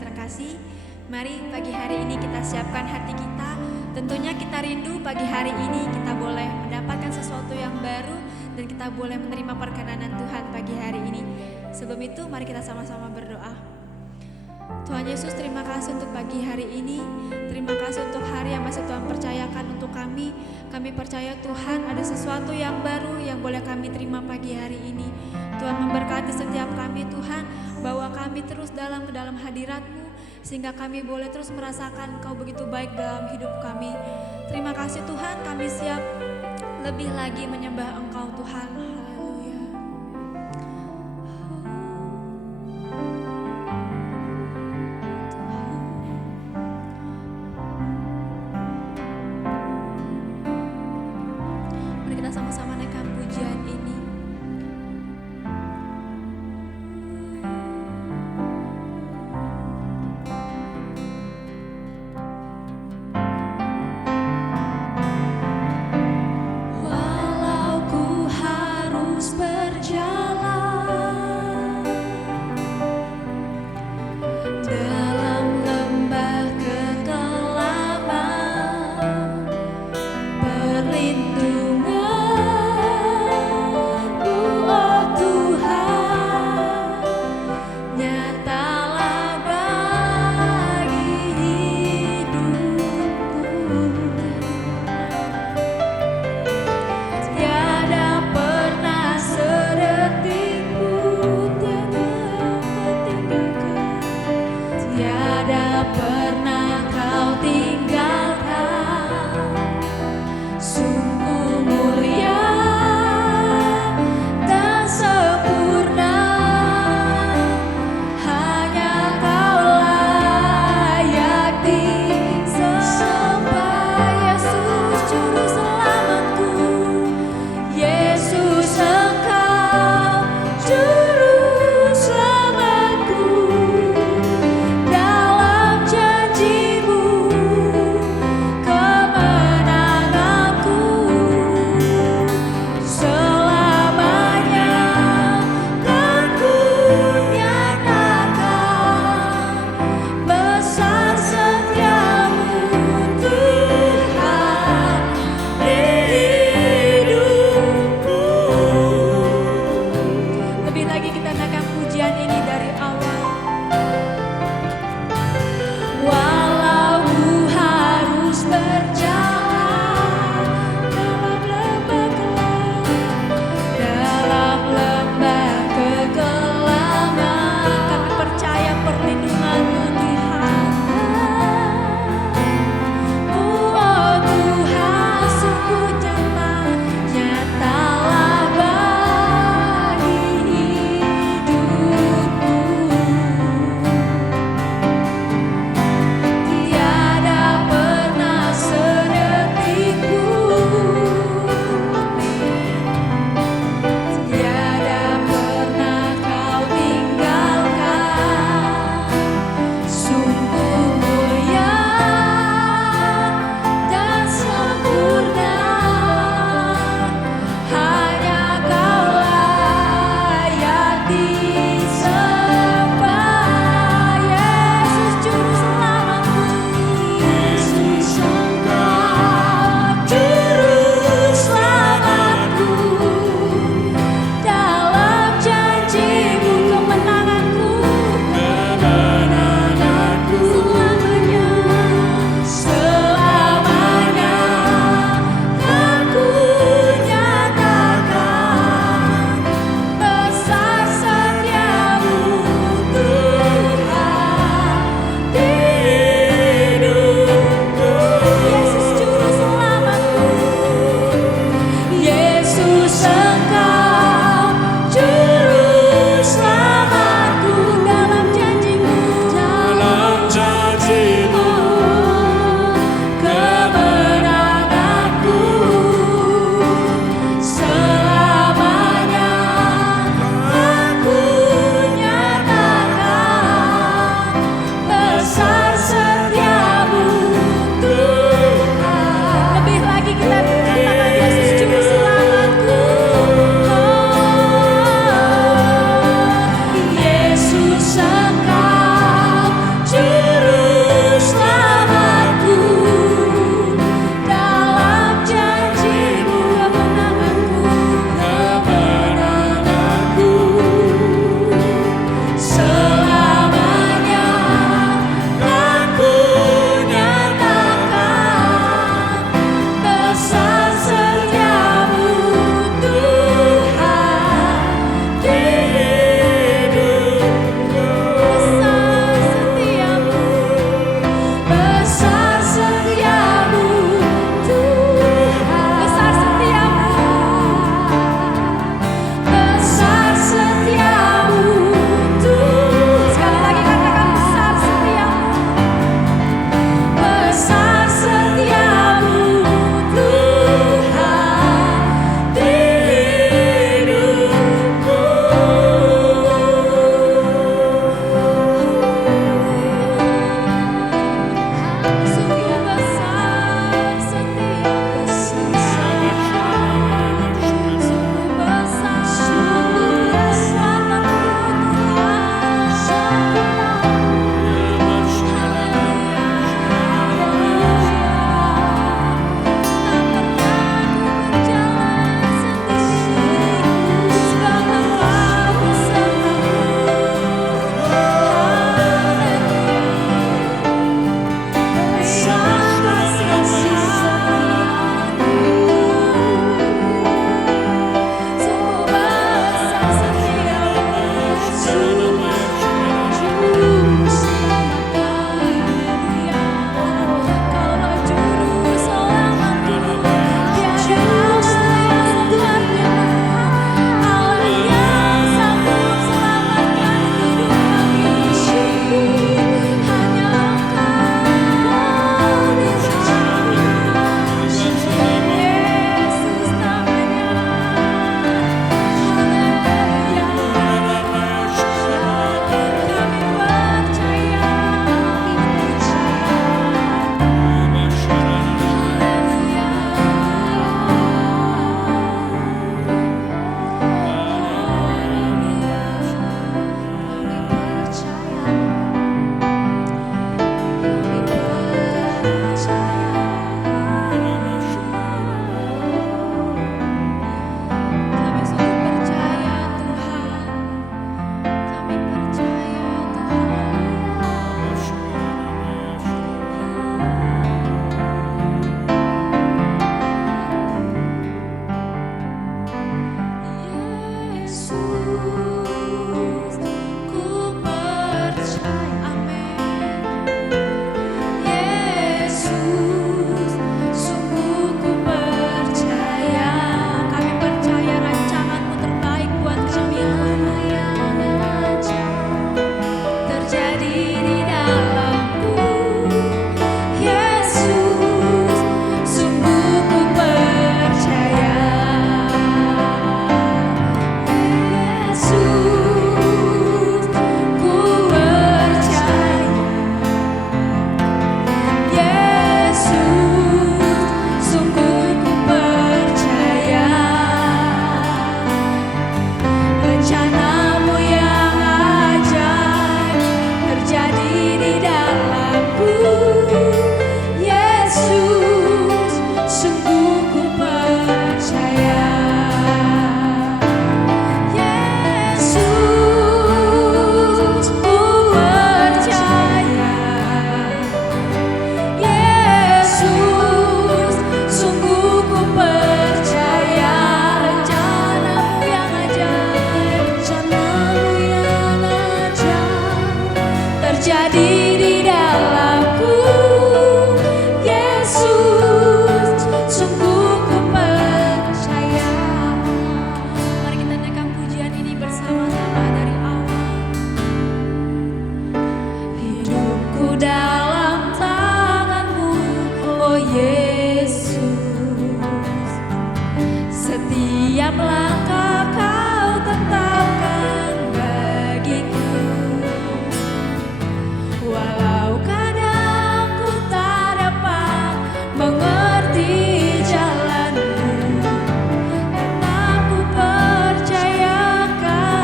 terkasih, mari pagi hari ini kita siapkan hati kita. Tentunya kita rindu pagi hari ini kita boleh mendapatkan sesuatu yang baru dan kita boleh menerima perkenanan Tuhan pagi hari ini. Sebelum itu mari kita sama-sama berdoa. Tuhan Yesus, terima kasih untuk pagi hari ini. Terima kasih untuk hari yang masih Tuhan percayakan untuk kami. Kami percaya Tuhan ada sesuatu yang baru yang boleh kami terima pagi hari ini. Tuhan memberkati setiap kami Tuhan, bawa kami terus dalam hadirat-Mu sehingga kami boleh terus merasakan Engkau begitu baik dalam hidup kami. Terima kasih Tuhan, kami siap lebih lagi menyembah Engkau Tuhan. Haleluya. Mari kita sama-sama naikkan pujian ini. Ku di dalamku. Yesus, sungguh ku percaya. Mari kita naikkan pujian ini bersama-sama dari awal. Hidupku dalam tangan-Mu, oh Yesus. Setiap langkah Kau tetapkan bagiku. Walau kadang ku tak dapat mengerti jalan-Mu, tetap ku percayakan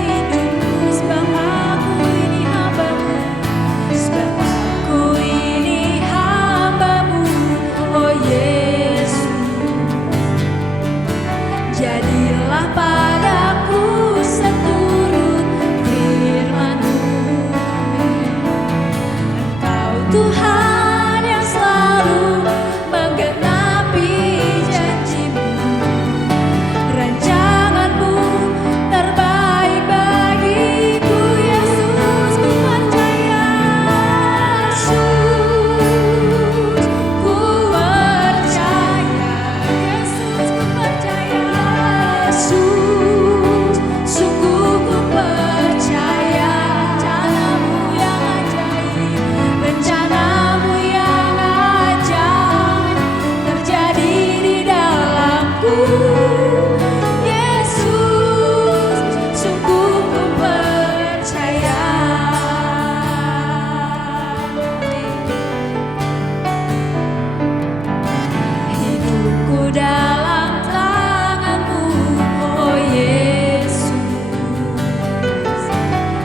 hidupku. Sebab aku ini hamba-Mu, sebab aku ini hamba-Mu, oh Yesus. Jadilah padaku seturut firman-Mu. Engkau Tuhan yang selalu menggenapi janji-Mu. Rancangan-Mu terbaik bagiku. Yesus, ku percaya. Yesus, ku percaya. Yesus, ku percaya. Yesus, sungguh ku percaya. Rencana-Mu yang ajaib, rencana-Mu yang ajaib terjadi di dalamku. Yesus, sungguh ku percaya. Hidupku dalam tangan-Mu, oh Yesus.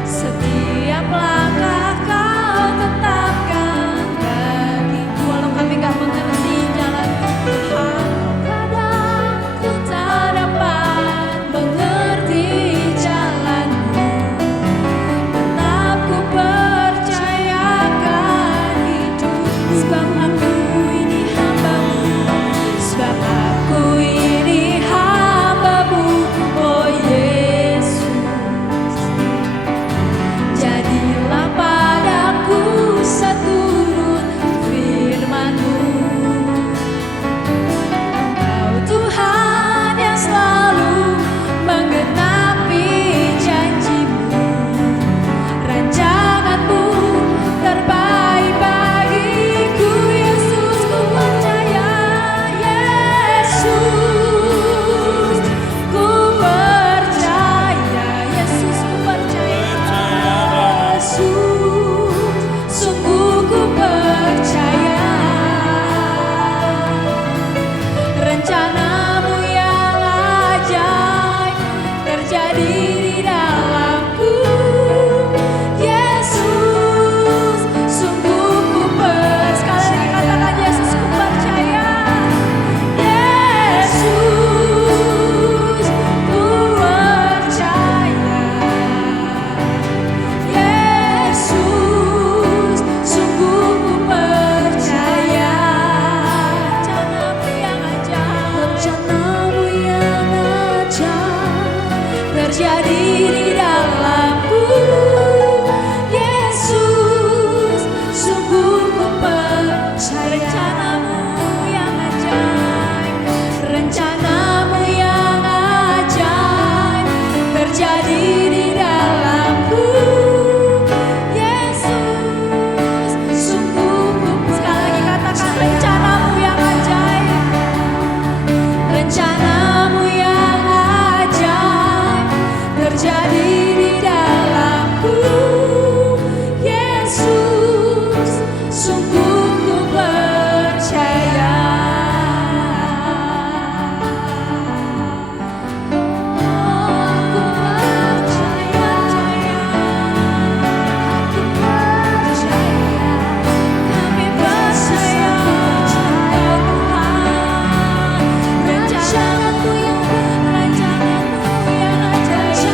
Setiap langkah Kau tetapkan bagiku. Walau kami gak mengerti jalan Tuhan, kadang ku tak dapat mengerti jalan-Mu, tetap ku percayakan hidup. Sebab aku ini hamba-Mu, sebab aku ini hamba-Mu, oh Yesus. Jadilah padaku seturut firman-Mu. Engkau Tuhan yang selalu menggenapi janji-Mu. Rancangan-Mu terbaik bagiku. Yesus, ku percaya. Yesus, ku percaya. Yesus, ku percaya. Yesus, sungguh ku percaya. Rencana-Mu yang ajaib terjadi di dalamku. Yesus, sungguh ku percaya. Sekali lagi katakan, Yesus, ku percaya. Yesus, ku percaya. Yesus, sungguh ku percaya. Rencana-Mu yang ajaib, rencana-Mu yang ajaib terjadi di dalamku. Yesus, sungguh ku percaya. Rencana-Mu yang ajaib, rencana-Mu yang ajaib terjadi di dalamku. Yesus, sungguh ku sekali lagi katakan, rencana-Mu yang ajaib, rencana-Mu yang ajaib terjadi di dalamku. Yesus, sungguh ku percaya. Aku percaya. Aku percaya. Kami percaya Tuhan. Rencana-Mu yang ajaib.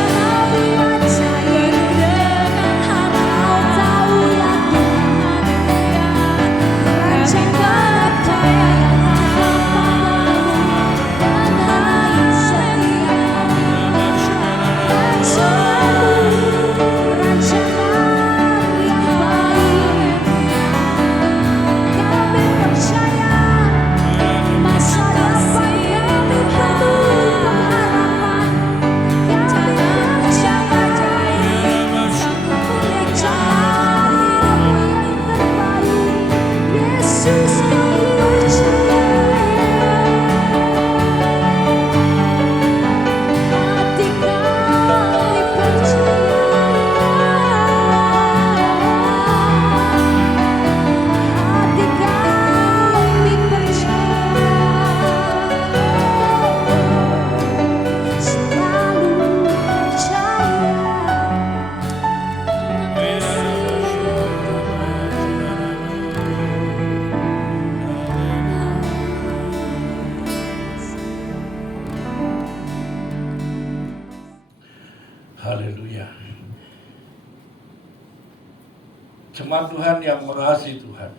Jemaat Tuhan yang mengasihi Tuhan,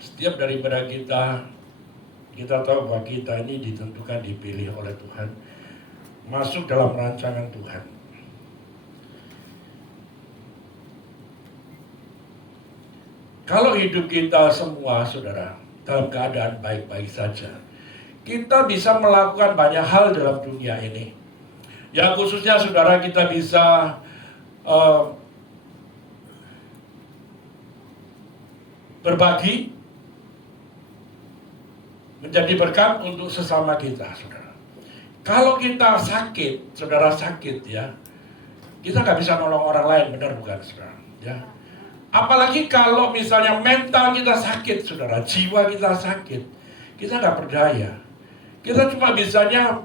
setiap daripada kita tahu bahwa kita ini ditentukan, dipilih oleh Tuhan, masuk dalam rancangan Tuhan. Kalau hidup kita semua, saudara, dalam keadaan baik-baik saja, kita bisa melakukan banyak hal dalam dunia ini. Ya, khususnya saudara, kita bisa berbagi, menjadi berkat untuk sesama kita, saudara. Kalau kita sakit, saudara sakit ya, kita nggak bisa nolong orang lain, benar bukan, saudara? Ya. Apalagi kalau misalnya mental kita sakit, saudara, jiwa kita sakit, kita nggak berdaya. Kita cuma bisanya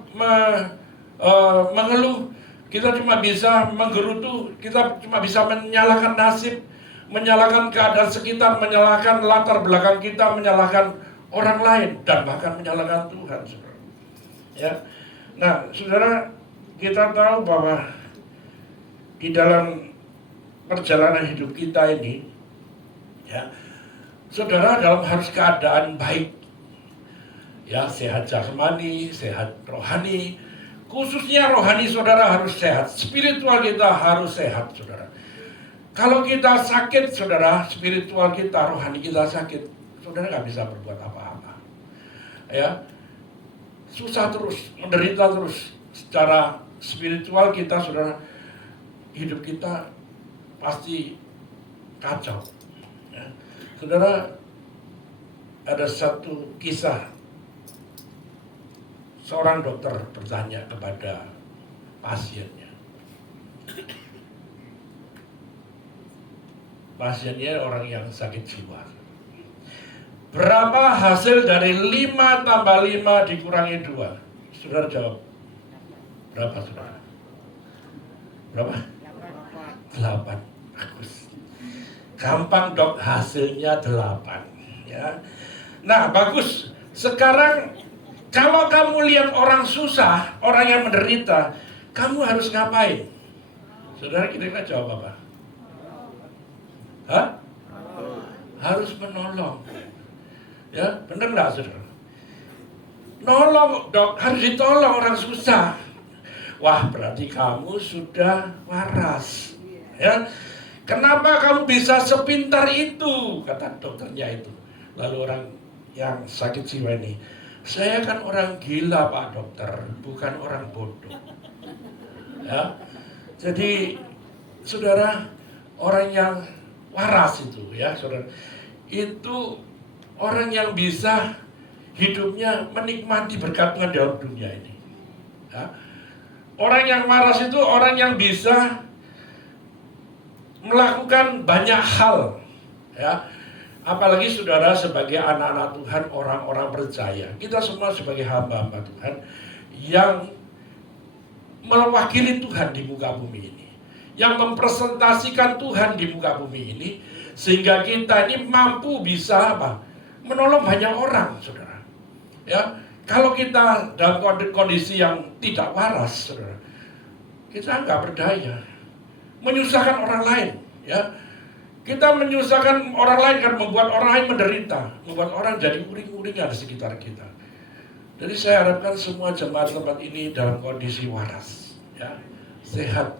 mengeluh, kita cuma bisa menggerutu, kita cuma bisa menyalahkan nasib, menyalahkan keadaan sekitar, menyalahkan latar belakang kita, menyalahkan orang lain, dan bahkan menyalahkan Tuhan, saudara. Ya, nah, saudara, kita tahu bahwa di dalam perjalanan hidup kita ini, ya, saudara, dalam harus keadaan baik, ya, sehat jasmani, sehat rohani, khususnya rohani saudara harus sehat, spiritual kita harus sehat, saudara. Kalau kita sakit, saudara, spiritual kita, rohani kita sakit, saudara nggak bisa berbuat apa-apa. Ya, susah terus, menderita terus. Secara spiritual kita, saudara, hidup kita pasti kacau. Ya. Saudara, ada satu kisah. Seorang dokter bertanya kepada pasiennya. Pasiennya orang yang sakit jiwa. Berapa hasil dari 5 tambah 5 dikurangi 2? Saudara jawab. Berapa, saudara? Berapa? 8. Bagus. Gampang, dok, hasilnya 8. Ya. Nah, bagus. Sekarang kalau kamu lihat orang susah, orang yang menderita, kamu harus ngapain? Saudara, kira-kira jawab apa? Hah? Harus menolong. Ya, benar nggak, saudara? Nolong, dok, harus ditolong orang susah. Wah, berarti kamu sudah waras. Ya, kenapa kamu bisa sepintar itu? Kata dokternya itu. Lalu orang yang sakit jiwa ini, saya kan orang gila, Pak Dokter, bukan orang bodoh. Ya, jadi saudara, orang yang waras itu, ya, saudara, itu orang yang bisa hidupnya menikmati berkat Tuhan dalam dunia ini. Ya. Orang yang waras itu orang yang bisa melakukan banyak hal, ya. Apalagi saudara sebagai anak-anak Tuhan, orang-orang percaya, kita semua sebagai hamba-hamba Tuhan yang mewakili Tuhan di muka bumi ini, yang mempresentasikan Tuhan di muka bumi ini, sehingga kita ini mampu bisa apa? Menolong banyak orang, saudara. Ya, kalau kita dalam kondisi yang tidak waras, saudara, kita nggak berdaya, menyusahkan orang lain, ya. Kita menyusahkan orang lain kan membuat orang lain menderita, membuat orang jadi uring-uringan di sekitar kita. Jadi saya harapkan semua jemaat tempat ini dalam kondisi waras, ya, sehat,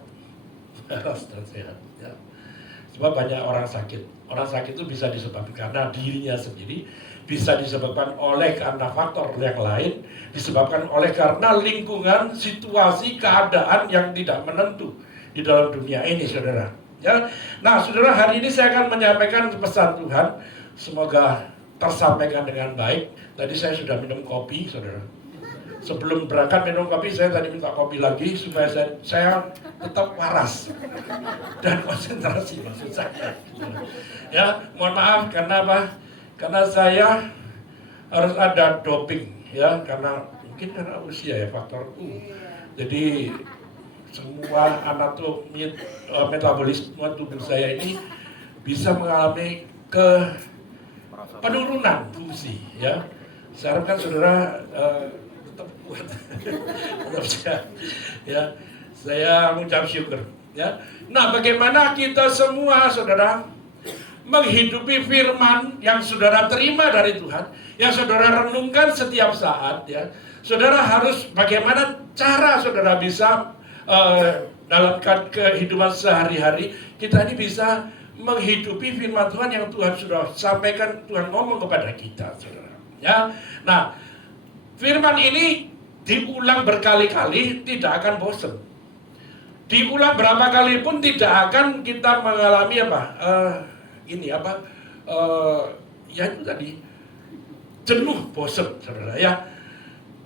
waras dan sehat. Ya. Sebab banyak orang sakit. Orang sakit itu bisa disebabkan karena dirinya sendiri, bisa disebabkan oleh karena faktor yang lain, disebabkan oleh karena lingkungan, situasi, keadaan yang tidak menentu di dalam dunia ini, saudara. Ya, nah, saudara, hari ini saya akan menyampaikan pesan Tuhan. Semoga tersampaikan dengan baik. Tadi saya sudah minum kopi, saudara. Sebelum berangkat minum kopi, saya tadi minta kopi lagi supaya saya tetap waras dan konsentrasi, maksud saya. Ya, mohon maaf karena apa? Karena saya harus ada doping, ya, karena mungkin karena usia ya, faktor U. Jadi semua anatomi metabolisme tubuh saya ini bisa mengalami penurunan fungsi, ya. Saya harapkan saudara tetap kuat, tetap sehat. Ya, saya mengucap syukur Ya. Nah, bagaimana kita semua, saudara, menghidupi firman yang saudara terima dari Tuhan, yang saudara renungkan setiap saat, ya. Saudara harus bagaimana cara saudara bisa dalam kehidupan sehari-hari kita ini bisa menghidupi firman Tuhan yang Tuhan sudah sampaikan, Tuhan ngomong kepada kita, saudara. Ya, nah, firman ini diulang berkali-kali tidak akan bosan. Diulang berapa kali pun tidak akan kita mengalami ya itu tadi jenuh, bosan, saudara. Ya,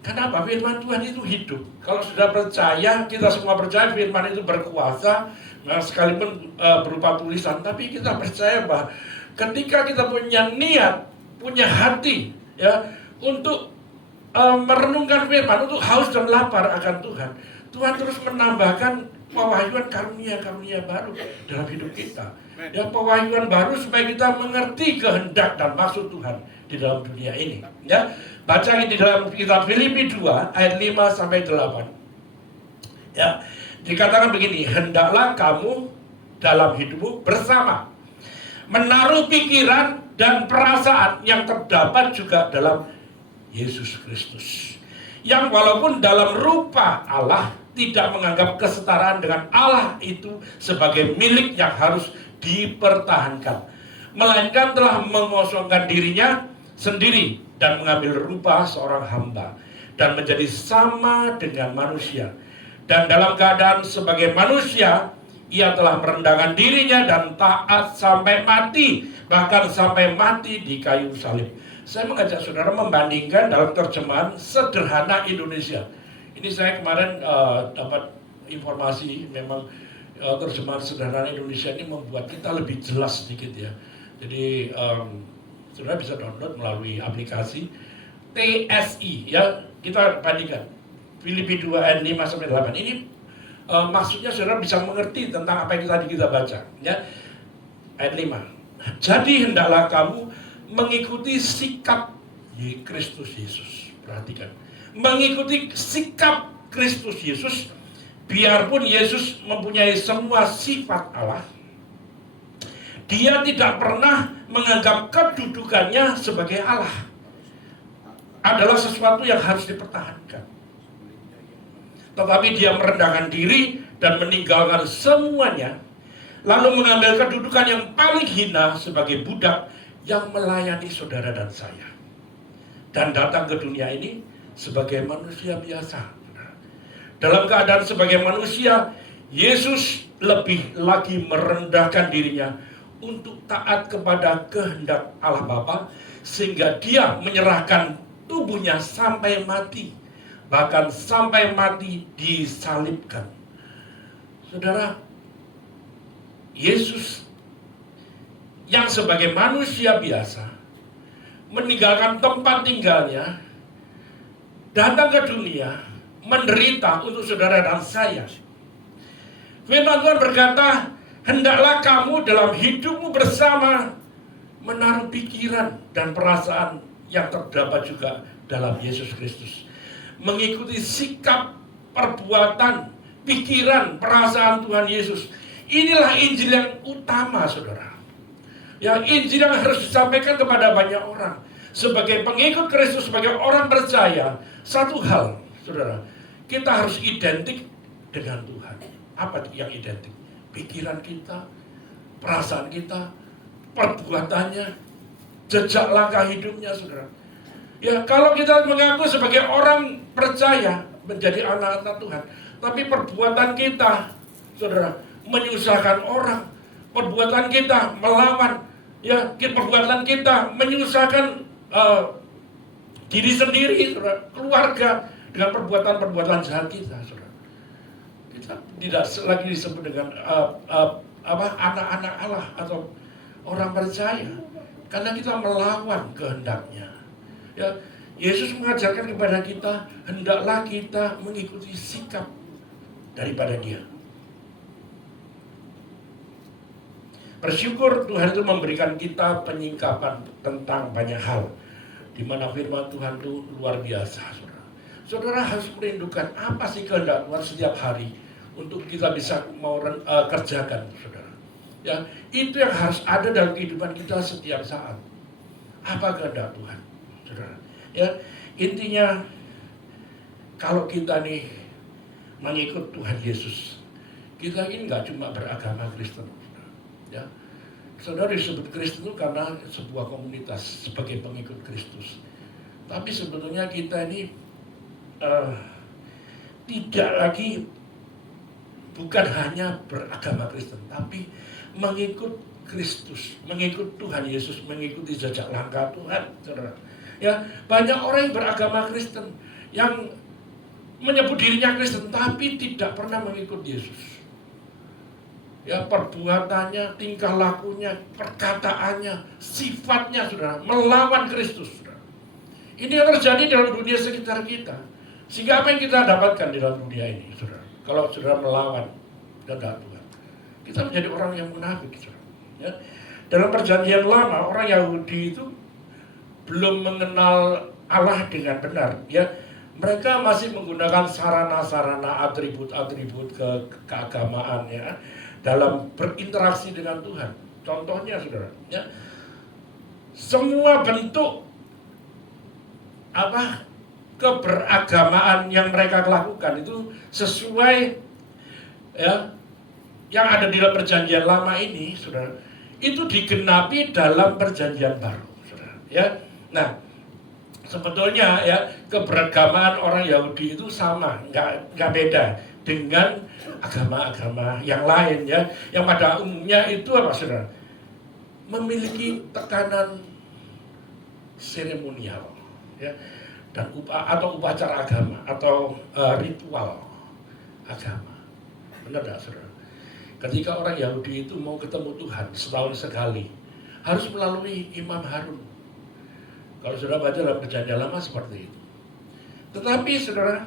kenapa? Firman Tuhan itu hidup. Kalau sudah percaya, kita semua percaya firman itu berkuasa, nah, sekalipun berupa tulisan, tapi kita percaya bahwa ketika kita punya niat, punya hati, ya, untuk merenungkan firman, untuk haus dan lapar akan Tuhan, Tuhan terus menambahkan pewahyuan karunia-karunia baru dalam hidup kita. Ya, pewahyuan baru supaya kita mengerti kehendak dan maksud Tuhan di dalam dunia ini. Ya, baca di dalam kitab Filipi 2 ayat 5 sampai 8. Ya, dikatakan begini, hendaklah kamu dalam hidupmu bersama menaruh pikiran dan perasaan yang terdapat juga dalam Yesus Kristus, yang walaupun dalam rupa Allah tidak menganggap kesetaraan dengan Allah itu sebagai milik yang harus dipertahankan, melainkan telah mengosongkan dirinya sendiri dan mengambil rupa seorang hamba dan menjadi sama dengan manusia. Dan dalam keadaan sebagai manusia, ia telah merendahkan dirinya dan taat sampai mati, bahkan sampai mati di kayu salib. Saya mengajak saudara membandingkan dalam terjemahan sederhana Indonesia. Ini saya kemarin dapat informasi, memang terjemahan sederhana Indonesia ini membuat kita lebih jelas sedikit, ya. Jadi saudara bisa download melalui aplikasi TSI, ya. Kita bandingkan Filipi 2 ayat 5 sampai 8. Ini maksudnya saudara bisa mengerti tentang apa yang tadi kita baca, ya. Ayat 5. Jadi hendaklah kamu mengikuti sikap Kristus Yesus. Perhatikan, mengikuti sikap Kristus Yesus. Biarpun Yesus mempunyai semua sifat Allah, dia tidak pernah menganggap kedudukannya sebagai Allah adalah sesuatu yang harus dipertahankan. Tetapi dia merendahkan diri dan meninggalkan semuanya, lalu mengambil kedudukan yang paling hina sebagai budak yang melayani saudara dan saya, dan datang ke dunia ini sebagai manusia biasa. Dalam keadaan sebagai manusia, Yesus lebih lagi merendahkan dirinya untuk taat kepada kehendak Allah Bapa, sehingga dia menyerahkan tubuhnya sampai mati, bahkan sampai mati disalibkan. Saudara, Yesus yang sebagai manusia biasa meninggalkan tempat tinggalnya, datang ke dunia, menderita untuk saudara dan saya. Firman Tuhan berkata, hendaklah kamu dalam hidupmu bersama menaruh pikiran dan perasaan yang terdapat juga dalam Yesus Kristus. Mengikuti sikap, perbuatan, pikiran, perasaan Tuhan Yesus. Inilah Injil yang utama, saudara. Yang Injil yang harus disampaikan kepada banyak orang. Sebagai pengikut Kristus, sebagai orang percaya, satu hal, saudara, kita harus identik dengan Tuhan. Apa yang identik? Pikiran kita, perasaan kita, perbuatannya, jejak langkah hidupnya, saudara. Ya, kalau kita mengaku sebagai orang percaya, menjadi anak-anak Tuhan, tapi perbuatan kita, saudara, menyusahkan orang, perbuatan kita melawan, ya, perbuatan kita menyusahkan diri sendiri, saudara, keluarga, dengan perbuatan-perbuatan jahat kita, saudara. Kita tidak lagi disebut dengan anak-anak Allah atau orang percaya, karena kita melawan kehendaknya. Ya, Yesus mengajarkan kepada kita, hendaklah kita mengikuti sikap daripada Dia. Bersyukur Tuhan itu memberikan kita penyingkapan tentang banyak hal, di mana firman Tuhan itu luar biasa, saudara. Saudara harus merindukan apa sih kehendak Tuhan setiap hari untuk kita bisa mau kerjakan, saudara. Ya, itu yang harus ada dalam kehidupan kita setiap saat. Apa kehendak Tuhan, saudara? Ya, intinya kalau kita nih mengikut Tuhan Yesus, kita ini nggak cuma beragama Kristen, ya. Saudara disebut Kristen itu karena sebuah komunitas sebagai pengikut Kristus. Tapi sebetulnya kita ini tidak lagi bukan hanya beragama Kristen, tapi mengikut Kristus, mengikut Tuhan Yesus, mengikuti jejak langkah Tuhan, saudara. Ya, banyak orang yang beragama Kristen, yang menyebut dirinya Kristen, tapi tidak pernah mengikut Yesus. Ya, perbuatannya, tingkah lakunya, perkataannya, sifatnya, saudara, melawan Kristus, saudara. Ini yang terjadi dalam dunia sekitar kita. Sehingga apa yang kita dapatkan di dalam dunia ini, saudara? Kalau saudara melawan kehendak Tuhan, kita menjadi orang yang munafik, saudara. Ya. Dalam perjanjian lama, orang Yahudi itu belum mengenal Allah dengan benar. Ya, mereka masih menggunakan sarana-sarana, atribut-atribut keagamaan, ya, dalam berinteraksi dengan Tuhan. Contohnya, saudara, ya, semua bentuk keberagamaan yang mereka lakukan itu sesuai, ya, yang ada di dalam perjanjian lama ini, saudara, itu digenapi dalam perjanjian baru, saudara. Ya, nah, sebetulnya ya keberagamaan orang Yahudi itu sama, nggak beda dengan agama-agama yang lain, ya, yang pada umumnya itu apa, saudara? Memiliki tekanan seremonial, ya, dan atau upacara agama atau ritual agama. Benar tidak, saudara? Ketika orang Yahudi itu mau ketemu Tuhan setahun sekali, harus melalui Imam Harun. Kalau saudara baca dalam perjanjian lama seperti itu. Tetapi saudara,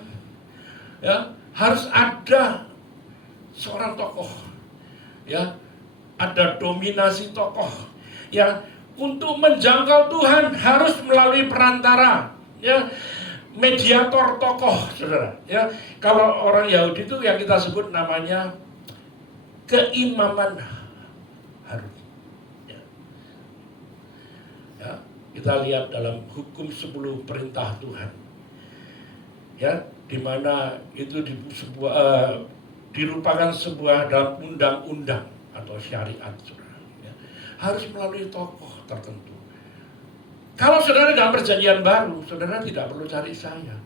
ya, harus ada seorang tokoh, ya, ada dominasi tokoh, ya, untuk menjangkau Tuhan harus melalui perantara, ya, mediator tokoh, saudara. Ya, kalau orang Yahudi itu yang kita sebut namanya keimaman Harun. Ya. Ya, kita lihat dalam hukum 10 perintah Tuhan, ya, di mana itu dirupakan sebuah dalam undang-undang atau syariat, saudara. Ya. Harus melalui tokoh tertentu. Kalau saudara dalam perjanjian baru, saudara tidak perlu cari saya.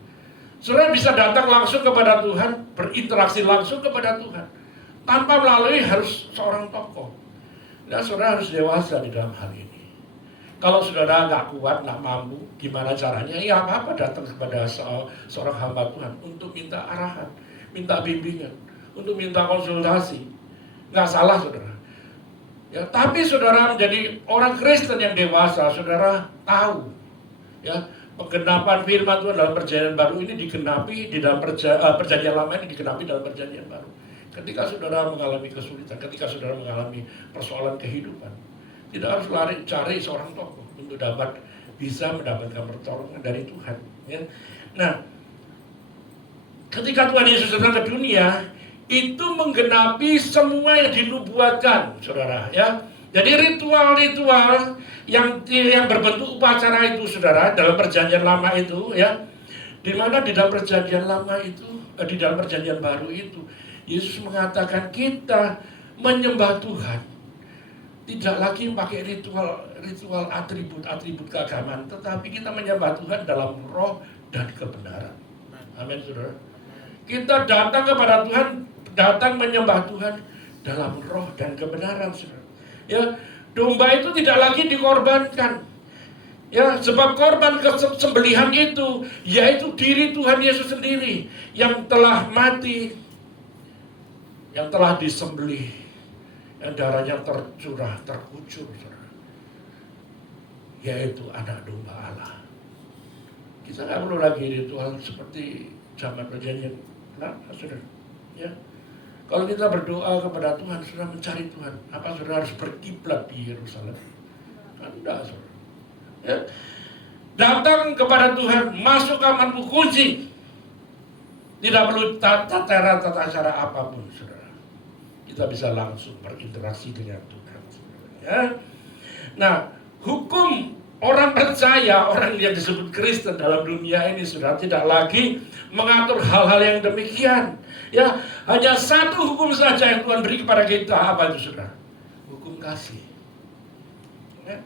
Saudara bisa datang langsung kepada Tuhan, berinteraksi langsung kepada Tuhan, tanpa melalui harus seorang tokoh. Nah, saudara harus dewasa di dalam hal ini. Kalau saudara nggak kuat, nggak mampu, gimana caranya? Ya apa-apa datang kepada seorang hamba Tuhan untuk minta arahan, minta bimbingan, untuk minta konsultasi. Nggak salah, saudara. Ya, tapi saudara menjadi orang Kristen yang dewasa, saudara tahu, ya, penggenapan firman Tuhan dalam perjanjian baru ini digenapi di dalam perjanjian lama ini digenapi dalam perjanjian baru. Ketika saudara mengalami kesulitan, ketika saudara mengalami persoalan kehidupan, tidak harus cari seorang tokoh untuk bisa mendapatkan pertolongan dari Tuhan. Ya. Nah, ketika Tuhan Yesus datang ke dunia, itu menggenapi semua yang dinubuatkan, saudara. Ya, jadi ritual-ritual yang berbentuk upacara itu, saudara, dalam perjanjian lama itu, ya, di mana di dalam perjanjian lama itu, di dalam perjanjian baru itu, Yesus mengatakan kita menyembah Tuhan tidak lagi pakai ritual atribut keagamaan, tetapi kita menyembah Tuhan dalam roh dan kebenaran. Amin, saudara. Kita datang kepada Tuhan, datang menyembah Tuhan dalam roh dan kebenaran, saudara. Ya, domba itu tidak lagi dikorbankan. Ya, sebab korban kesembelihan itu yaitu diri Tuhan Yesus sendiri yang telah mati, yang telah disembelih, yang darahnya tercurah, terkucur, saudara. Yaitu anak domba Allah. Kita nggak perlu lagi ritual seperti zaman perjanjian lama, saudara. Ya. Kalau kita berdoa kepada Tuhan, saudara mencari Tuhan, apa saudara harus berkiblat di Yerusalem? Kan enggak, saudara. Ya. Datang kepada Tuhan, masuk kamarmu, kunci. Tidak perlu tata cara apapun, saudara. Kita bisa langsung berinteraksi dengan Tuhan. Ya. Nah, hukum orang percaya, orang yang disebut Kristen dalam dunia ini, saudara, tidak lagi mengatur hal-hal yang demikian. Ya, hanya satu hukum saja yang Tuhan beri kepada kita. Apa itu, saudara? Hukum kasih. Ya.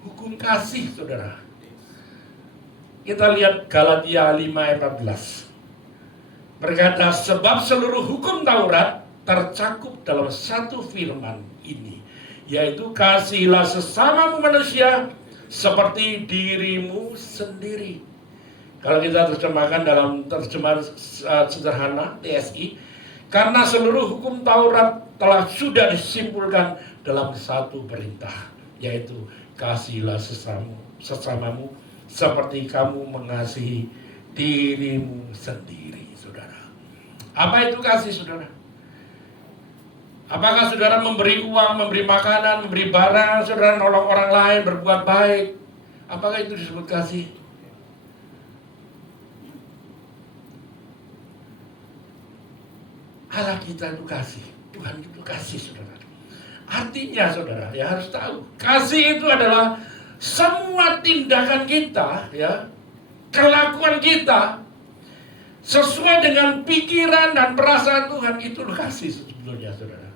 Hukum kasih, saudara. Kita lihat Galatia 5 ayat 14. Berkata, sebab seluruh hukum Taurat tercakup dalam satu firman ini, yaitu kasihilah sesamamu manusia seperti dirimu sendiri. Kalau kita terjemahkan dalam terjemahan sederhana TSI, karena seluruh hukum Taurat telah sudah disimpulkan dalam satu perintah, yaitu kasihilah sesamamu seperti kamu mengasihi dirimu sendiri, saudara. Apa itu kasih, saudara? Apakah saudara memberi uang, memberi makanan, memberi barang, saudara nolong orang lain, berbuat baik? Apakah itu disebut kasih? Allah kita itu kasih, Tuhan itu kasih, saudara. Artinya, saudara, ya harus tahu, kasih itu adalah semua tindakan kita, ya, kelakuan kita sesuai dengan pikiran dan perasaan Tuhan, itu kasih sebetulnya, saudara.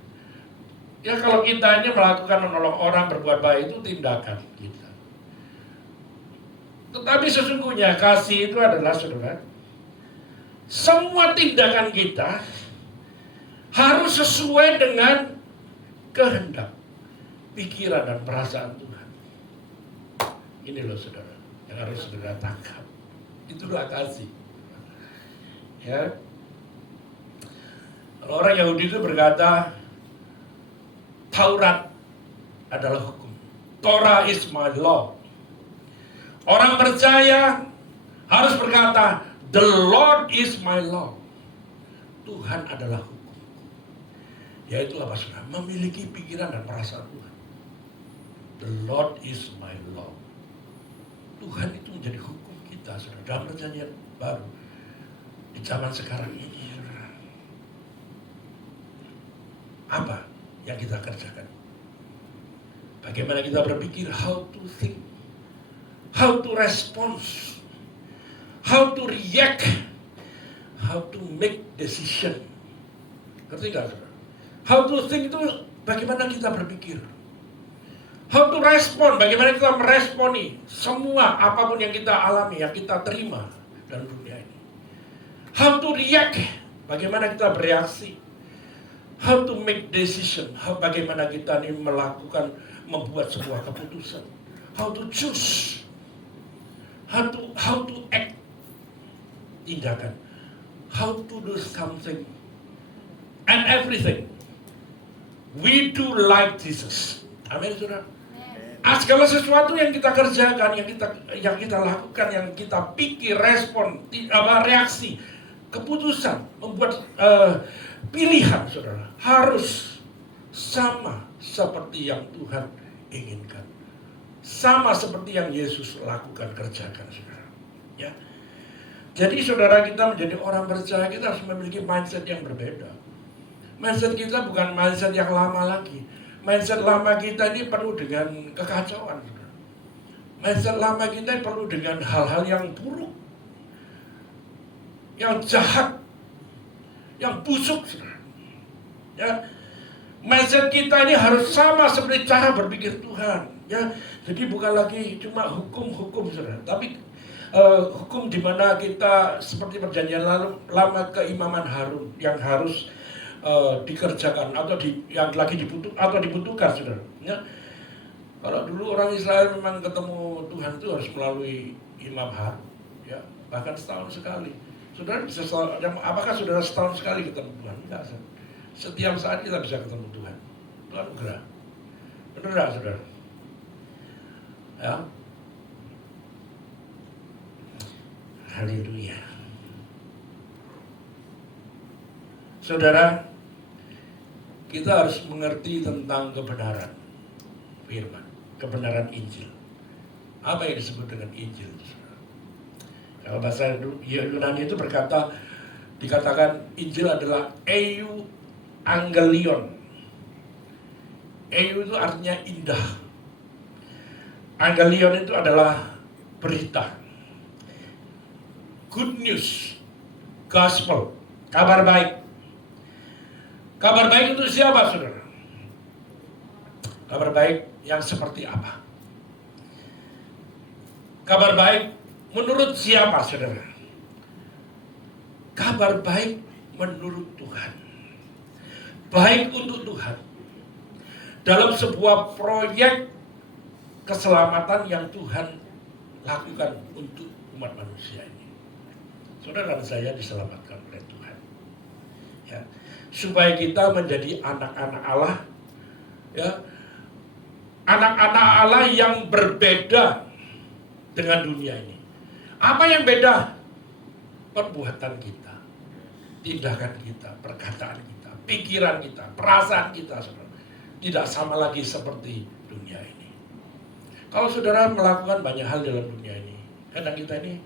Ya, kalau kita ini melakukan menolong orang, berbuat baik, itu tindakan kita. Tetapi sesungguhnya kasih itu adalah, saudara, semua tindakan kita harus sesuai dengan kehendak, pikiran dan perasaan Tuhan. Ini loh, saudara, yang harus saudara tangkap. Itulah kasih. Ya. Kalau orang Yahudi itu berkata, Taurat adalah hukum. Torah is my law. Orang percaya harus berkata, the Lord is my law. Tuhan adalah hukum. Yaitu apa, saudara? Memiliki pikiran dan perasaan Tuhan. The Lord is my law. Tuhan itu menjadi hukum kita, saudara, dalam perjanjian baru di zaman sekarang ini, saudara. Apa yang kita kerjakan? Bagaimana kita berpikir? How to think, how to respond, how to react, how to make decision. Ngerti nggak, saudara? How to think itu bagaimana kita berpikir. How to respond, bagaimana kita meresponi semua apapun yang kita alami, yang kita terima dalam dunia ini. How to react, bagaimana kita bereaksi. How to make decision, bagaimana kita ini membuat sebuah keputusan. How to choose, how to act, tindakan. How to do something and everything. We do like Jesus. Amin, saudara. Segala sesuatu yang kita kerjakan, yang kita lakukan, yang kita pikir, respon, reaksi, keputusan, membuat pilihan, saudara, harus sama seperti yang Tuhan inginkan, sama seperti yang Yesus lakukan, kerjakan, saudara. Ya. Jadi, saudara, kita menjadi orang percaya, kita harus memiliki mindset yang berbeda. Mindset kita bukan mindset yang lama lagi. Mindset lama kita ini penuh dengan kekacauan. Mindset lama kita penuh dengan hal-hal yang buruk, yang jahat, yang busuk. Ya. Mindset kita ini harus sama seperti cara berpikir Tuhan. Ya. Jadi bukan lagi cuma hukum-hukum, saudara, tapi hukum di mana kita seperti perjanjian lama keimaman Harun yang harus dikerjakan atau yang lagi dibutuhkan, saudara. Ya. Kalau dulu orang Israel memang ketemu Tuhan itu harus melalui Imam Harun, ya, bahkan setahun sekali. Saudara bisa, apakah saudara setahun sekali ketemu Tuhan? Enggak, saudara. Setiap saat kita bisa ketemu Tuhan. Tuhan gerak. Benar enggak, saudara? Ya. Haleluya. Saudara, kita harus mengerti tentang kebenaran firman, kebenaran Injil. Apa yang disebut dengan Injil? Kalau bahasa Yunani itu dikatakan Injil adalah euangelion. Eu itu artinya indah. Angelion itu adalah berita, good news, gospel, kabar baik. Kabar baik itu siapa, saudara? Kabar baik yang seperti apa? Kabar baik menurut siapa, saudara? Kabar baik menurut Tuhan. Baik untuk Tuhan. Dalam sebuah proyek keselamatan yang Tuhan lakukan untuk umat manusia ini. Saudara dan saya diselamatkan oleh Tuhan. Ya, supaya kita menjadi anak-anak Allah, ya, anak-anak Allah yang berbeda dengan dunia ini. Apa yang beda? Perbuatan kita, tindakan kita, perkataan kita, pikiran kita, perasaan kita, saudara. Tidak sama lagi seperti dunia ini. Kalau saudara melakukan banyak hal dalam dunia ini, kadang kita ini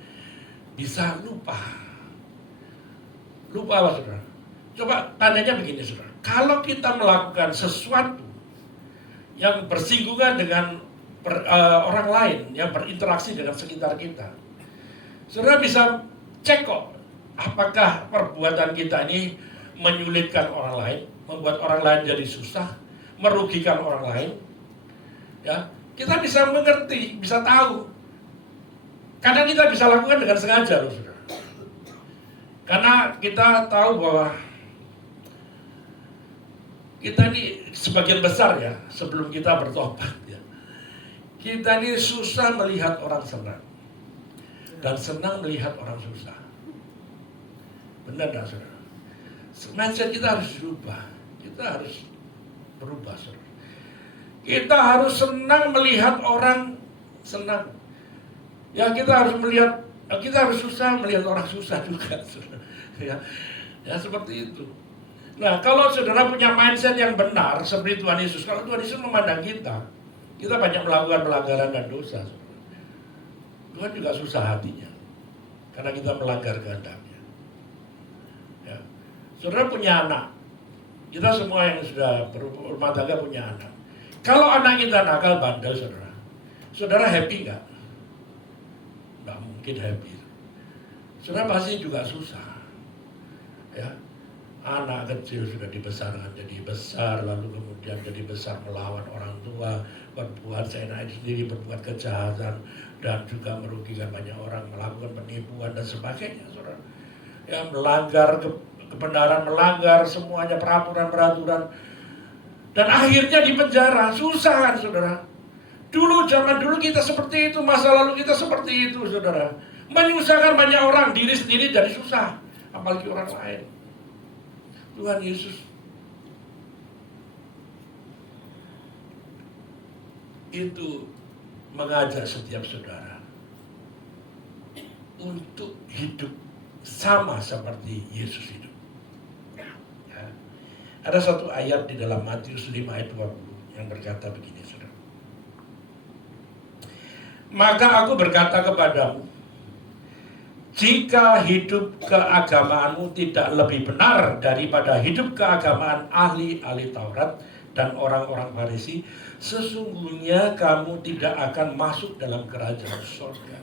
bisa lupa. Lupa apa, saudara? Coba tandanya begini, saudara. Kalau kita melakukan sesuatu yang bersinggungan dengan orang lain, yang berinteraksi dengan sekitar kita, saudara bisa cek kok, apakah perbuatan kita ini menyulitkan orang lain, membuat orang lain jadi susah, merugikan orang lain. Ya, kita bisa mengerti, bisa tahu. Kadang kita bisa lakukan dengan sengaja, loh, saudara. Karena kita tahu bahwa kita ini sebagian besar ya, sebelum kita bertobat ya, kita ini susah melihat orang senang dan senang melihat orang susah. Benar tak, saudara? Mindset kita harus berubah. Kita harus berubah, saudara. Kita harus senang melihat orang senang. Ya, kita harus susah melihat orang susah juga, saudara. Ya, seperti itu. Nah, kalau saudara punya mindset yang benar seperti Tuhan Yesus, kalau Tuhan Yesus memandang kita banyak melakukan pelanggaran dan dosa, saudara. Tuhan juga susah hatinya karena kita melanggar kehendaknya. Ya. Saudara punya anak. Kita semua yang sudah berumah tangga punya anak. Kalau anak kita nakal, bandel, saudara happy nggak? Nggak mungkin happy. Saudara pasti juga susah. Ya, anak kecil sudah dibesarkan jadi besar, lalu kemudian jadi besar melawan orang tua, berbuat seenaknya sendiri, berbuat kejahatan, dan juga merugikan banyak orang, melakukan penipuan dan sebagainya, saudara. Ya, melanggar kebenaran, melanggar semuanya peraturan-peraturan, dan akhirnya di penjara. Susah kan, saudara? Zaman dulu kita seperti itu, masa lalu kita seperti itu, saudara. Menyusahkan banyak orang, diri sendiri jadi susah, apalagi orang lain. Tuhan Yesus itu mengajak setiap saudara untuk hidup sama seperti Yesus hidup. Ya. Ada satu ayat di dalam Matius 5 ayat 20 yang berkata begini, saudara. Maka aku berkata kepadamu, jika hidup keagamaanmu tidak lebih benar daripada hidup keagamaan ahli-ahli Taurat dan orang-orang Farisi, sesungguhnya kamu tidak akan masuk dalam kerajaan surga.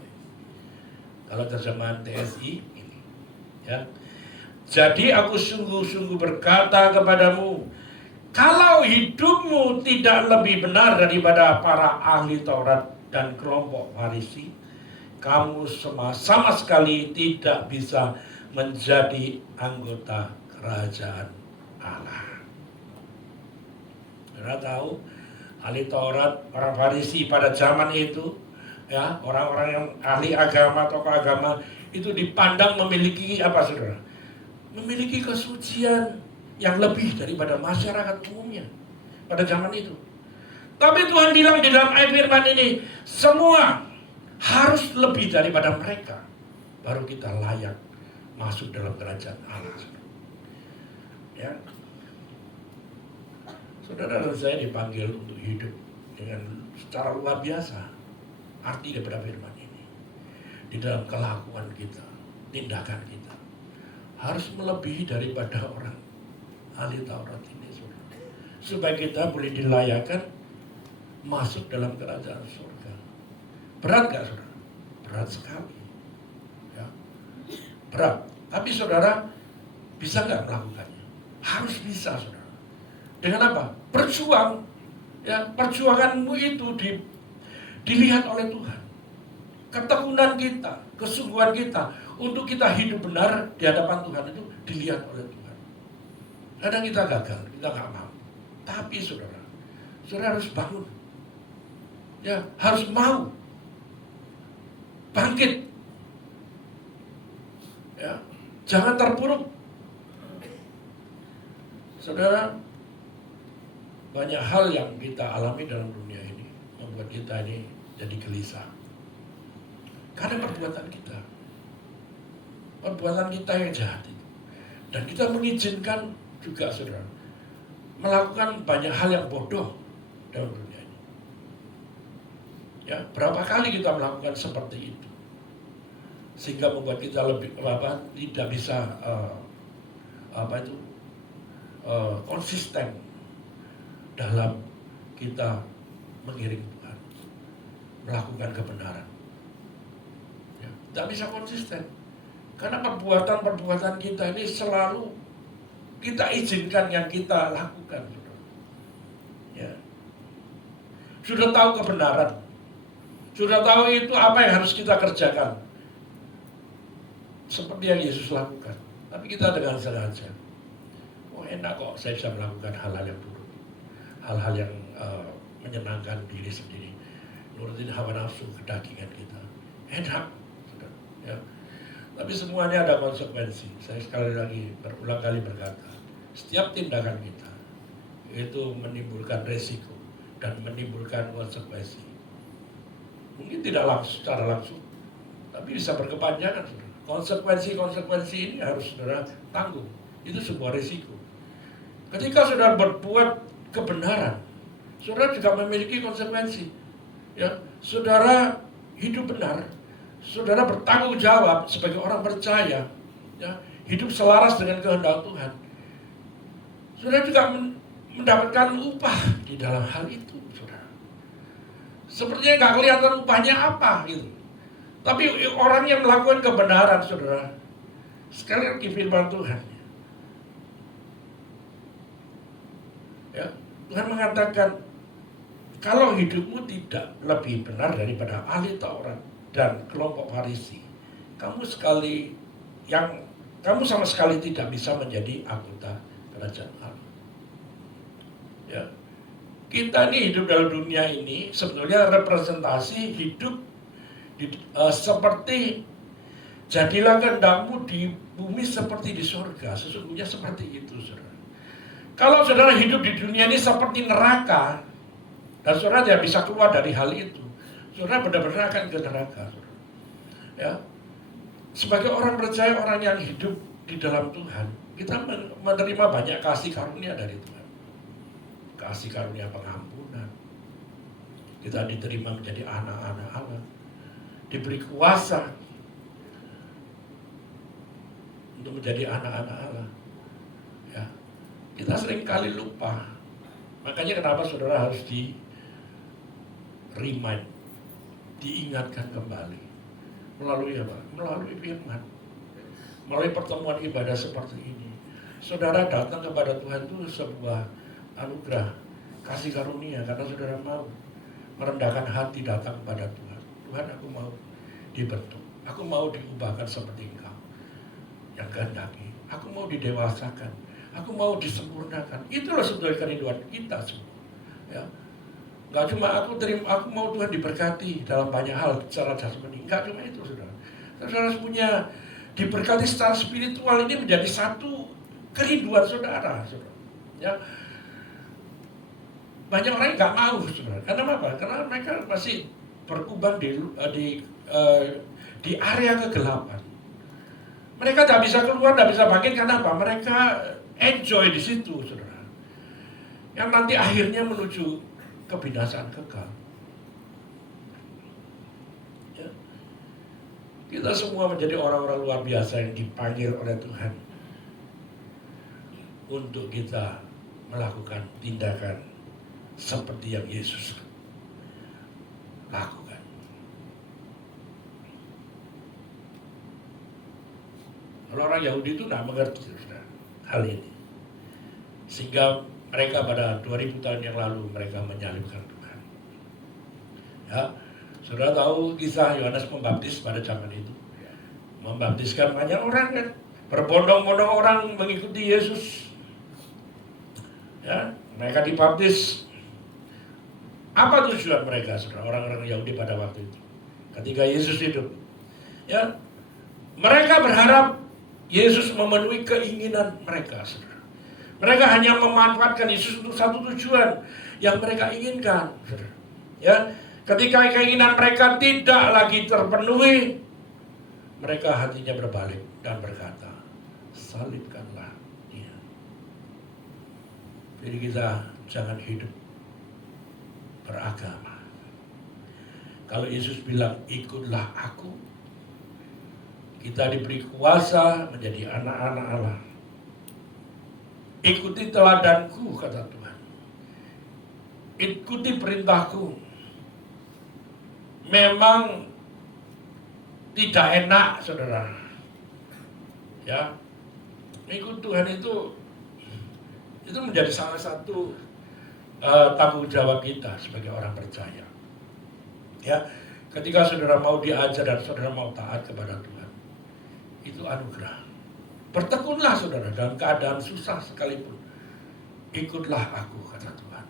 Kalau terjemahan TSI, ya. Jadi aku sungguh-sungguh berkata kepadamu, kalau hidupmu tidak lebih benar daripada para ahli Taurat dan kelompok Farisi, kamu sama sekali tidak bisa menjadi anggota kerajaan Allah. Saudara tahu, ahli Taurat, orang Farisi pada zaman itu, ya, orang-orang yang ahli agama, tokoh agama, itu dipandang memiliki apa, saudara? Memiliki kesucian yang lebih daripada masyarakat umumnya pada zaman itu. Tapi Tuhan bilang di dalam ayat firman ini, semua harus lebih daripada mereka, baru kita layak masuk dalam kerajaan Allah. Ya, saudara dan saya dipanggil untuk hidup dengan secara luar biasa. Arti daripada firman ini, di dalam kelakuan kita, tindakan kita harus melebihi daripada orang ahli Taurat ini, saudara. Supaya kita boleh dilayakkan masuk dalam kerajaan surga. Berat gak, saudara? Berat sekali. Ya. Berat. Tapi saudara bisa gak melakukannya? Harus bisa, saudara. Dengan apa? Berjuang. Ya, perjuanganmu itu dilihat oleh Tuhan. Ketekunan kita, kesungguhan kita untuk kita hidup benar di hadapan Tuhan itu dilihat oleh Tuhan. Kadang kita gagal, kita gak mampu. Tapi saudara harus bangun. Ya, harus mau bangkit. Ya, jangan terpuruk. Saudara, banyak hal yang kita alami dalam dunia ini membuat kita ini jadi gelisah. Karena perbuatan kita yang jahat itu. Dan kita mengizinkan juga, saudara, melakukan banyak hal yang bodoh dalam dunia ini. Ya, berapa kali kita melakukan seperti itu, sehingga membuat kita tidak bisa konsisten dalam kita mengiring Tuhan, melakukan kebenaran. Ya, tidak bisa konsisten. Karena perbuatan kita ini selalu kita izinkan yang kita lakukan. Ya. Sudah tahu kebenaran, sudah tahu itu apa yang harus kita kerjakan, seperti yang Yesus lakukan. Tapi kita dengan sengaja, enak kok saya bisa melakukan hal-hal yang buruk, hal-hal yang menyenangkan diri sendiri, nurutin hawa nafsu kedagingan kita, enak. Ya. Tapi semuanya ada konsekuensi. Saya sekali lagi berulang kali berkata, setiap tindakan kita itu menimbulkan resiko dan menimbulkan konsekuensi. Mungkin tidak secara langsung, tapi bisa berkepanjangan. Konsekuensi ini harus saudara tanggung. Itu sebuah resiko. Ketika saudara berbuat kebenaran, saudara juga memiliki konsekuensi. Ya, saudara hidup benar, saudara bertanggung jawab sebagai orang percaya, ya, hidup selaras dengan kehendak Tuhan. Saudara juga mendapatkan upah di dalam hal itu, saudara. Sepertinya nggak kelihatan upahnya apa gitu. Tapi orang yang melakukan kebenaran, saudara, sekali lagi firman Tuhan. Ya, Tuhan mengatakan, kalau hidupmu tidak lebih benar daripada ahli Taurat dan kelompok Farisi, kamu sama sekali tidak bisa menjadi anggota kerajaan Allah. Ya. Kita ini hidup dalam dunia ini sebetulnya representasi hidup seperti jadilah kehendakmu di bumi seperti di surga. Sesungguhnya seperti itu, saudara. Kalau saudara hidup di dunia ini seperti neraka, dan saudara tidak bisa keluar dari hal itu, saudara benar-benar akan ke neraka, saudara. Ya. Sebagai orang percaya, orang yang hidup di dalam Tuhan, kita menerima banyak kasih karunia dari Tuhan. Kasih karunia pengampunan. Kita diterima menjadi anak-anak Allah. Diberi kuasa untuk menjadi anak-anak Allah. Ya. Kita sering kali lupa. Makanya kenapa saudara harus remind, diingatkan kembali. Melalui apa? Melalui firman. Melalui pertemuan ibadah seperti ini. Saudara datang kepada Tuhan itu sebuah anugerah, kasih karunia, karena saudara mau merendahkan hati datang kepada Tuhan. Tuhan, aku mau dibentuk. Aku mau diubahkan seperti Engkau yang kehendaki. Aku mau didewasakan. Aku mau disempurnakan. Itulah sebetulnya kerinduan kita semua. Ya. Gak cuma aku mau Tuhan diberkati dalam banyak hal secara jasmani. Gak cuma itu, saudara. Saudara punya diberkati secara spiritual ini menjadi satu kerinduan saudara. Ya. Banyak orang yang gak mau, saudara. Karena apa? Karena mereka masih berkubang di area kegelapan. Mereka tak bisa keluar, tak bisa bangkit. Karena apa? Mereka enjoy di situ, saudara. Yang nanti akhirnya menuju kebinasaan kekal. Ya. Kita semua menjadi orang-orang luar biasa yang dipanggil oleh Tuhan untuk kita melakukan tindakan seperti yang Yesus lakukan. Kalau orang Yahudi itu tidak mengerti hal ini, sehingga mereka pada 2000 tahun yang lalu mereka menyalibkan Tuhan. Ya, saudara tahu kisah Yohanes Pembaptis pada zaman itu, membaptiskan banyak orang kan, berbondong-bondong orang mengikuti Yesus. Ya, mereka dibaptis. Apa tujuan mereka, saudara, orang-orang Yahudi pada waktu itu? Ketika Yesus hidup, ya, mereka berharap Yesus memenuhi keinginan mereka, saudara. Mereka hanya memanfaatkan Yesus untuk satu tujuan yang mereka inginkan, saudara. Ya, ketika keinginan mereka tidak lagi terpenuhi, mereka hatinya berbalik dan berkata, salibkanlah dia. Jadi kita jangan hidup beragama. Kalau Yesus bilang, ikutlah aku, kita diberi kuasa menjadi anak-anak Allah. Ikuti teladanku, kata Tuhan. Ikuti perintahku. Memang tidak enak, saudara. Ya, ikut Tuhan itu menjadi salah satu tanggung jawab kita sebagai orang percaya. Ya, ketika saudara mau diajar dan saudara mau taat kepada Tuhan, itu anugerah. Bertekunlah saudara dalam keadaan susah sekalipun. Ikutlah aku, kata Tuhan.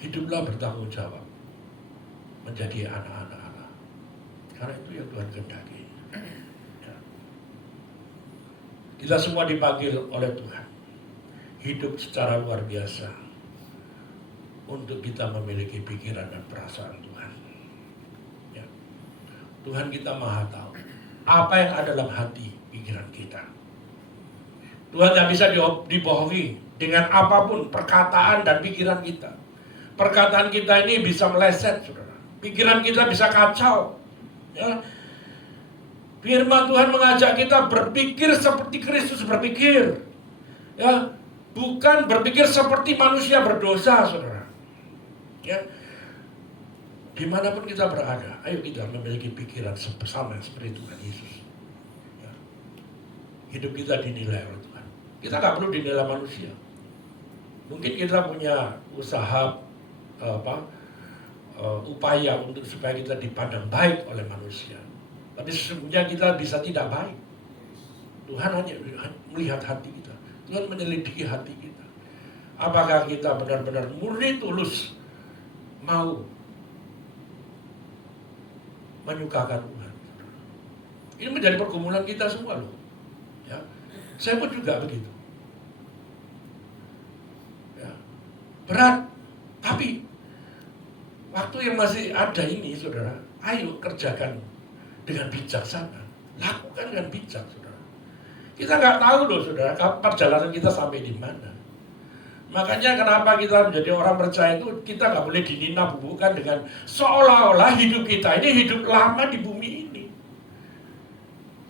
Hiduplah bertanggung jawab menjadi anak-anak Allah. Karena itu yang Tuhan kehendaki. Ya. Kita semua dipanggil oleh Tuhan hidup secara luar biasa untuk kita memiliki pikiran dan perasaan Tuhan. Ya. Tuhan kita maha tahu apa yang ada dalam hati pikiran kita. Tuhan tidak bisa dibohongi dengan apapun perkataan dan pikiran kita. Perkataan kita ini bisa meleset, saudara. Pikiran kita bisa kacau. Ya. Firman Tuhan mengajak kita berpikir seperti Kristus berpikir. Ya, bukan berpikir seperti manusia berdosa, saudara. Ya. Dimanapun kita berada, ayo kita memiliki pikiran sama seperti Tuhan Yesus. Ya. Hidup kita dinilai oleh Tuhan. Kita nggak perlu dinilai manusia. Mungkin kita punya usaha upaya untuk supaya kita dipandang baik oleh manusia. Tapi sesungguhnya kita bisa tidak baik. Tuhan hanya melihat hati kita. Tuhan menyelidiki hati kita. Apakah kita benar-benar murni tulus mau menyukakan Tuhan. Ini menjadi pergumulan kita semua loh. Ya. Saya pun juga begitu. Ya. Berat, tapi waktu yang masih ada ini, saudara, ayo kerjakan dengan bijaksana. Lakukan dengan bijak, saudara. Kita nggak tahu loh, saudara, perjalanan kita sampai di mana. Makanya kenapa kita menjadi orang percaya itu kita nggak boleh dinina-bubukan dengan seolah-olah hidup kita ini hidup lama di bumi ini.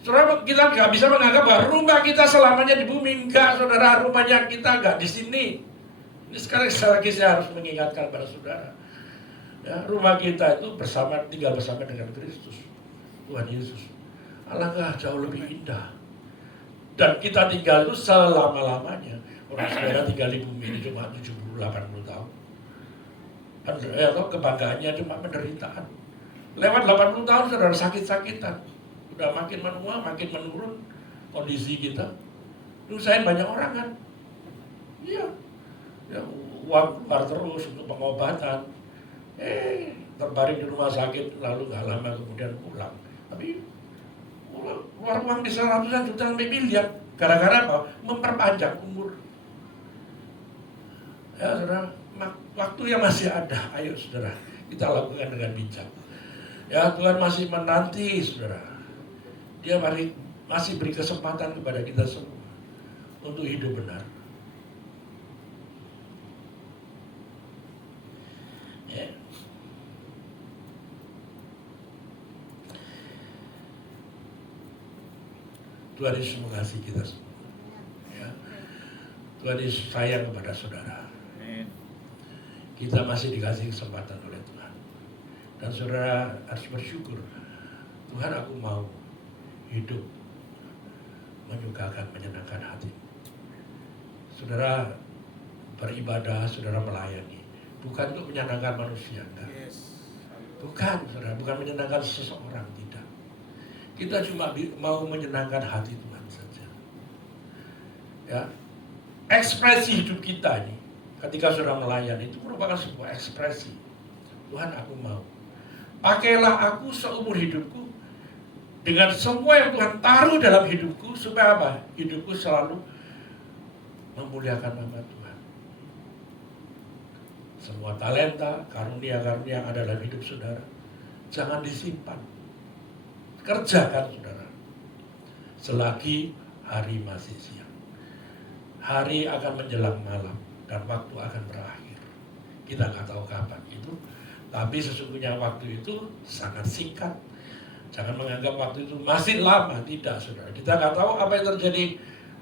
Saudara, kita nggak bisa menganggap bahwa rumah kita selamanya di bumi. Enggak, saudara, rumahnya kita nggak di sini. Ini sekarang lagi saya harus mengingatkan pada saudara. Ya, rumah kita itu tinggal bersama dengan Kristus, Tuhan Yesus. Alangkah jauh lebih indah. Dan kita tinggal itu selama-lamanya. Orang saudara tinggal di bumi ini cuma 70-80 tahun. Kebanggaannya cuma penderitaan. Lewat 80 tahun saudara sakit-sakitan. Udah makin menua, makin menurun kondisi kita. Nyusahin banyak orang kan. Iya. Ya, uang keluar terus untuk pengobatan. Terbaring di rumah sakit lalu gak lama kemudian pulang. Tapi keluar uang bisa ratusan juta sampai miliar. Gara-gara apa? Memperpanjang umur. Ya saudara, waktu yang masih ada, ayo saudara, kita lakukan dengan bijak. Ya, Tuhan masih menanti saudara. Dia masih beri kesempatan kepada kita semua untuk hidup benar. Ya. Tuhan Yesus mengasihi kita semua. Ya. Tuhan Yesus sayang kepada saudara. Kita masih dikasih kesempatan oleh Tuhan. Dan saudara harus bersyukur. Tuhan, aku mau hidup menyukakan, menyenangkan hati. Saudara beribadah, saudara melayani. Bukan untuk menyenangkan manusia, enggak. Bukan, saudara, bukan menyenangkan seseorang, tidak. Kita cuma mau menyenangkan hati Tuhan saja. Ya, ekspresi hidup kita ini, ketika saudara melayani, itu merupakan sebuah ekspresi. Tuhan, aku mau. Pakailah aku seumur hidupku dengan semua yang Tuhan taruh dalam hidupku, supaya apa? Hidupku selalu memuliakan nama Tuhan. Semua talenta, karunia-karunia yang ada dalam hidup saudara, jangan disimpan. Kerjakan saudara. Selagi hari masih siang. Hari akan menjelang malam dan waktu akan berakhir. Kita nggak tahu kapan itu, tapi sesungguhnya waktu itu sangat singkat. Jangan menganggap waktu itu masih lama, tidak saudara. Kita nggak tahu apa yang terjadi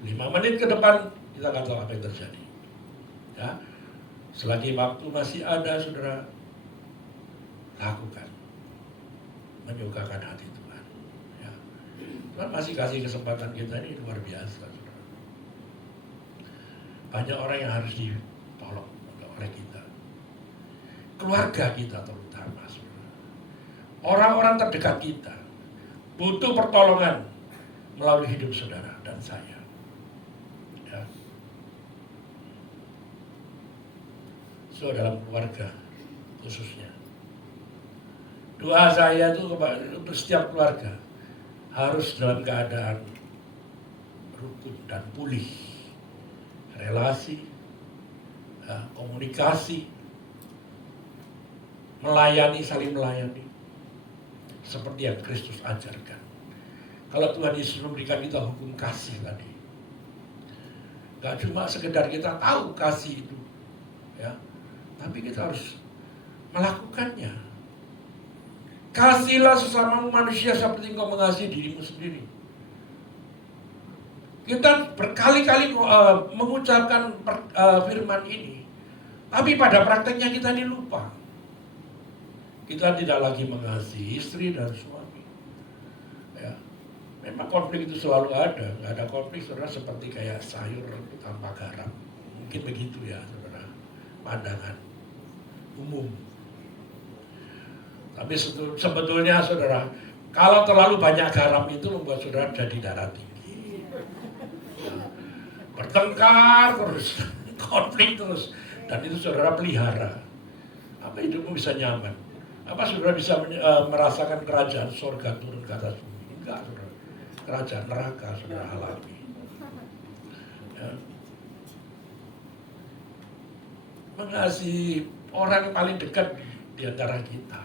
5 menit ke depan, kita nggak tahu apa yang terjadi. Ya, selagi waktu masih ada, saudara, lakukan, menyukakan hati Tuhan. Ya. Tuhan masih kasih kesempatan kita ini luar biasa, saudara. Banyak orang yang harus ditolong oleh kita, keluarga kita terutama, saudara. Orang-orang terdekat kita butuh pertolongan melalui hidup saudara dan saya. Ya. So, dalam keluarga khususnya, doa saya itu untuk setiap keluarga harus dalam keadaan rukun dan pulih, relasi, ya, komunikasi, melayani, saling melayani, seperti yang Kristus ajarkan. Kalau Tuhan Yesus memberikan kita hukum kasih tadi, gak cuma sekedar kita tahu kasih itu, ya, tapi kita harus melakukannya. Kasihilah sesama manusia seperti engkau mengasihi dirimu sendiri. Kita berkali-kali mengucapkan firman ini, tapi pada prakteknya kita ini lupa. Kita tidak lagi mengasihi istri dan suami. Ya, memang konflik itu selalu ada. Nggak ada konflik, saudara, seperti kayak sayur tanpa garam. Mungkin begitu ya, saudara, pandangan umum. Tapi sebetulnya, saudara, kalau terlalu banyak garam itu membuat saudara jadi darah tinggi. Bertengkar terus, konflik terus, dan itu saudara pelihara. Apa hidupmu bisa nyaman? Apa saudara bisa merasakan kerajaan surga turun ke atas bumi? Enggak, saudara. Kerajaan neraka saudara alami. Ya. Mengasihi orang yang paling dekat di antara kita.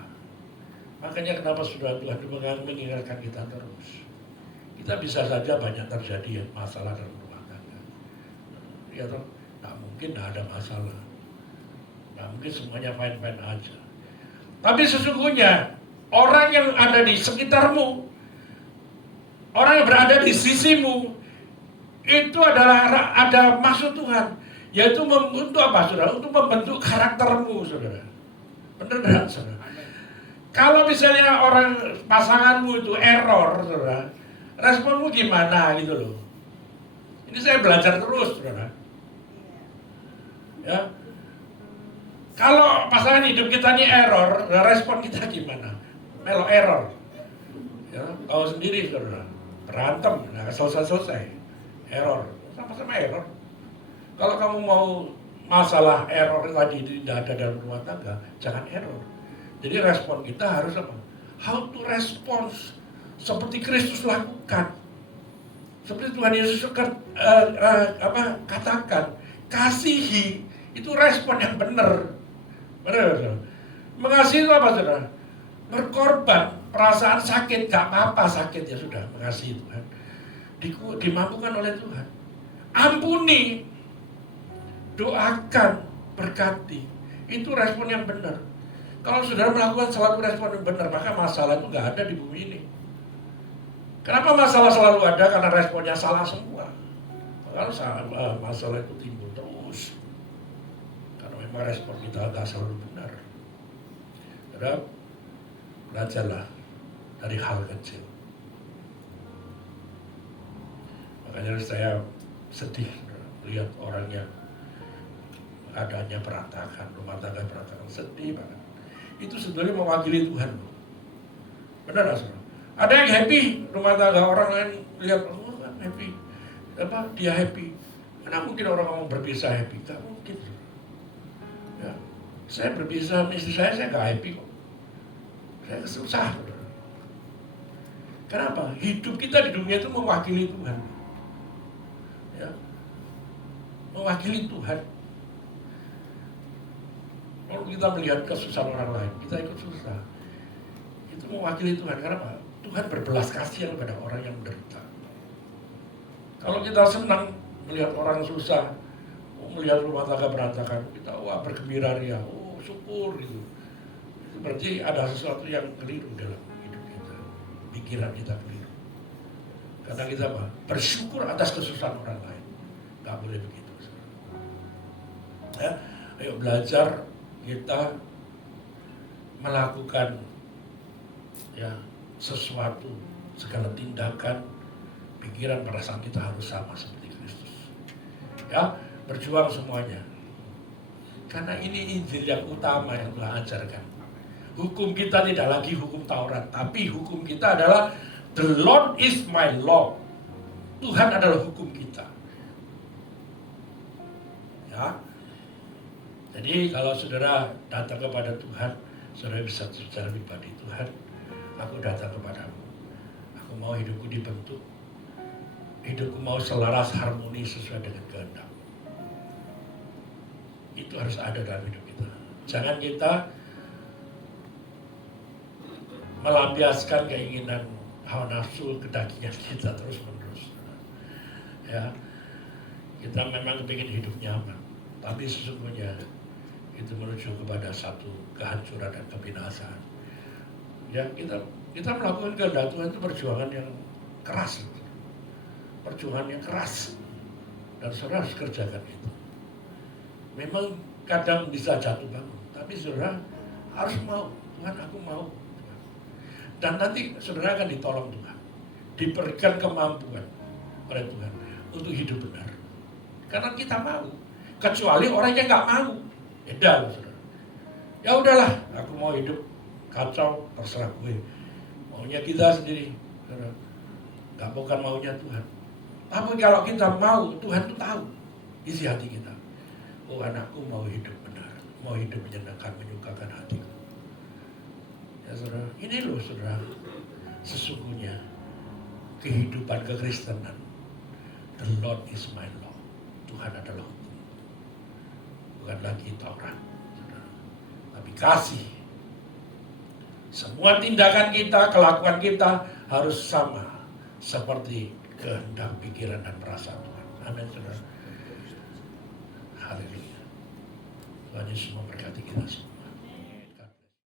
Makanya kenapa saudara Tuhan mengingatkan kita terus. Kita bisa saja banyak terjadi masalah dalam rumah tangga. Ya toh, nggak mungkin nggak ada masalah. Nggak mungkin semuanya fine-fine aja. Tapi sesungguhnya orang yang ada di sekitarmu, orang yang berada di sisimu, itu adalah ada maksud Tuhan, yaitu untuk apa, saudara? Untuk membentuk karaktermu, saudara. Benar tidak, saudara? Kalau misalnya orang pasanganmu itu error, saudara, responmu gimana gitu loh? Ini saya belajar terus, saudara. Ya. Kalau pasangan hidup kita ini error, respon kita gimana? Melo error. Ya, tahu sendiri, saudara. Berantem, nah selesai. Error, sama-sama error. Kalau kamu mau masalah error tadi tidak ada dalam rumah tangga, jangan error. Jadi respon kita harus apa? How to respond seperti Kristus lakukan. Seperti Tuhan Yesus katakan, kasihi itu respon yang benar. Benar. Mengasihi itu apa, saudara? Berkorban, perasaan sakit, gak apa-apa sakit, ya sudah, mengasihi Tuhan. Dimampukan oleh Tuhan. Ampuni, doakan, berkati. Itu respon yang benar. Kalau saudara melakukan selalu respon yang benar, maka masalah itu gak ada di bumi ini. Kenapa masalah selalu ada? Karena responnya salah semua. Kalau masalah itu timbul terus, karena memang respon kita tidak selalu benar. Saudara, belajarlah dari hal kecil. Makanya saya sedih melihat orang yang adanya berantakan, rumah tangga berantakan, sedih banget. Itu sebenarnya mewakili Tuhan. Benar, saudara? Ada yang happy, rumah tangga orang lain lihat, oh kan happy, dia happy. Mana mungkin orang ngomong berpisah happy? Gak mungkin. Ya, saya berpisah sama istri saya nggak happy kok. Saya susah. Kenapa? Hidup kita di dunia itu mewakili Tuhan. Ya, mewakili Tuhan. Kalau kita melihat kesusahan orang lain, kita ikut susah. Itu mewakili Tuhan. Kenapa? Tuhan berbelas kasihan kepada orang yang menderita. Kalau kita senang melihat orang susah, melihat rumah tangga berantakan, kita wah bergembira ria, oh syukur gitu. Itu berarti ada sesuatu yang keliru dalam hidup kita, pikiran kita keliru. Karena kita apa? Bersyukur atas kesusahan orang lain. Gak boleh begitu. Ya, ayo belajar kita melakukan ya sesuatu, segala tindakan, pikiran, perasaan kita harus sama seperti Kristus. Ya, berjuang semuanya. Karena ini Injil yang utama yang Tuhan ajarkan. Hukum kita tidak lagi hukum Taurat, tapi hukum kita adalah the Lord is my law. Tuhan adalah hukum kita. Ya. Jadi kalau saudara datang kepada Tuhan, saudara bisa secara pribadi, Tuhan, aku datang kepadamu. Aku mau hidupku dibentuk. Hidupku mau selaras harmoni sesuai dengan kehendak. Itu harus ada dalam hidup kita. Jangan kita melampiaskan keinginan hawa nafsu kedagingan kita terus menerus. Ya, kita memang ingin hidup nyaman, tapi sesungguhnya itu menuju kepada satu kehancuran dan kebinasaan. Ya, kita melakukan kehendak Tuhan itu perjuangan yang keras, perjuangan yang keras, dan saudara harus kerjakan itu. Memang kadang bisa jatuh bangun, tapi saudara harus mau. Tuhan, aku mau. Dan nanti saudara akan ditolong Tuhan, diberikan kemampuan oleh Tuhan untuk hidup benar. Karena kita mau. Kecuali orang yang nggak mau, beda loh saudara. Ya udahlah, aku mau hidup kacau, terserah gue. Maunya kita sendiri, saudara. Nggak bukan maunya Tuhan. Tapi kalau kita mau, Tuhan tuh tahu isi hati kita. Oh, anakku mau hidup benar, mau hidup menyenangkan, menyukakan hatiku. Ya saudara, ini loh saudara, sesungguhnya kehidupan kekristenan. The Lord is my law. Tuhan adalah hukum. Bukan lagi Taurat, saudara. Tapi kasih. Semua tindakan kita, kelakuan kita harus sama seperti kehendak, pikiran, dan perasaan Tuhan. Amin, saudara. Haleluya. Tuhan Yesus memberkati kita semua.